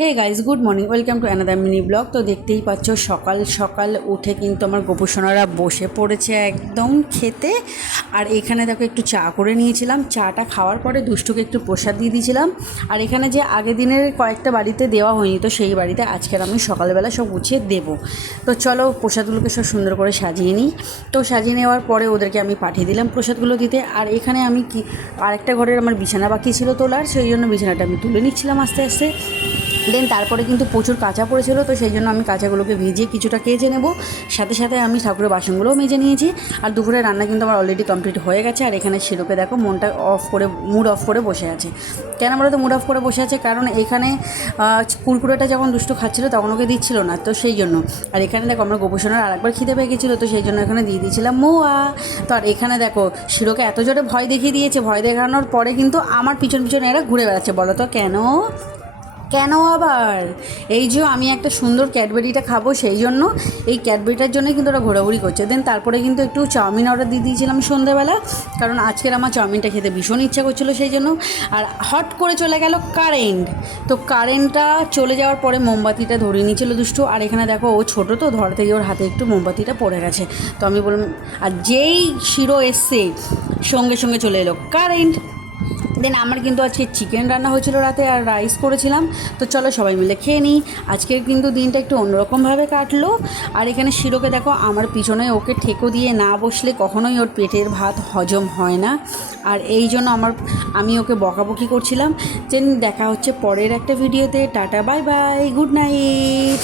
Hey guys, good morning, welcome to another mini blog. তো দেখতেই পাচ্ছ সকাল সকাল উঠে কিন্তু আমার গোপুসোনারা বসে পড়েছে একদম খেতে। আর এখানে দেখো একটু চা করে নিয়েছিলাম, চাটা খাওয়ার পরে দুষ্টুকে একটু প্রসাদ দিয়ে দিয়েছিলাম। আর এখানে যে আগের দিনের কয়েকটা বাড়িতে দেওয়া হয়নি, তো সেই বাড়িতে আজকের আমি সকালবেলা সব গুছিয়ে দেবো। তো চলো প্রসাদগুলোকে সব সুন্দর করে সাজিয়ে নিই। তো সাজিয়ে নেওয়ার পরে ওদেরকে আমি পাঠিয়ে দিলাম প্রসাদগুলো দিতে। আর এখানে আমি আরেকটা ঘরের আমার বিছানা বাকি ছিল তোলার, সেই জন্য বিছানাটা আমি তুলে নিচ্ছিলাম আস্তে আস্তে। দেন তারপরে কিন্তু প্রচুর কাঁচা পড়েছিল, তো সেই জন্য আমি কাঁচাগুলোকে ভিজিয়ে কিছুটা কেচে নেব। সাথে সাথে আমি ঠাকুরের বাসনগুলোও মেজে নিয়েছি। আর দুপুরে রান্না কিন্তু আমার অলরেডি কমপ্লিট হয়ে গেছে। আর এখানে শিরোকে দেখো মুড অফ করে বসে আছে। কেন বলো তো মুড অফ করে বসে আছে? কারণ এখানে কুরকুরেটা যখন দুষ্টু খাচ্ছিল তখন ওকে দিচ্ছিল না, তো সেই জন্য। আর এখানে দেখো আমরা গোপোষণার আরেকবার খিদে পেয়ে গেছিলো, তো সেই জন্য এখানে দিয়ে দিয়েছিলাম মোয়া। তো আর এখানে দেখো শিরোকে এত জোরে ভয় দেখিয়ে দিয়েছে, ভয় দেখানোর পরে কিন্তু আমার পিছন পিছনে এরা ঘুরে বেড়াচ্ছে। বলো তো কেন কেন আবার? এই যে আমি একটা সুন্দর ক্যাডবেরিটা খাবো, সেই জন্য এই ক্যাডবেরিটার জন্যই কিন্তু ওরা ঘোরাঘুরি করছে। দেন তারপরে কিন্তু একটু চাউমিন অর্ডার দিয়ে দিয়েছিলাম সন্ধ্যেবেলা, কারণ আজকের আমার চাউমিনটা খেতে ভীষণ ইচ্ছা করছিলো সেই জন্য। আর হট করে চলে গেল কারেন্ট। তো কারেন্টটা চলে যাওয়ার পরে মোমবাতিটা ধরিয়ে নিয়েছিল দুষ্টু। আর এখানে দেখো ও ছোটো, তো ধরতে গিয়ে ওর হাতে একটু মোমবাতিটা পড়ে গেছে। তো আমি বললাম, আর যেই শিরো এসছে সঙ্গে সঙ্গে চলে এলো কারেন্ট। দেন আমার কিন্তু আজকে চিকেন রান্না হয়েছিল রাতে, আর রাইস করেছিলাম। তো চলো সবাই মিলে খেয়ে নিই। আজকের কিন্তু দিনটা একটু অন্যরকমভাবে কাটলো। আর এখানে শিরোকে দেখো আমার পিছনে, ওকে ঠেকো দিয়ে না বসলে কখনোই ওর পেটের ভাত হজম হয় না। আর এই জন্য আমি ওকে বকাবকি করছিলাম। যে দেখা হচ্ছে পরের একটা ভিডিওতে। Tata, bye bye, good night.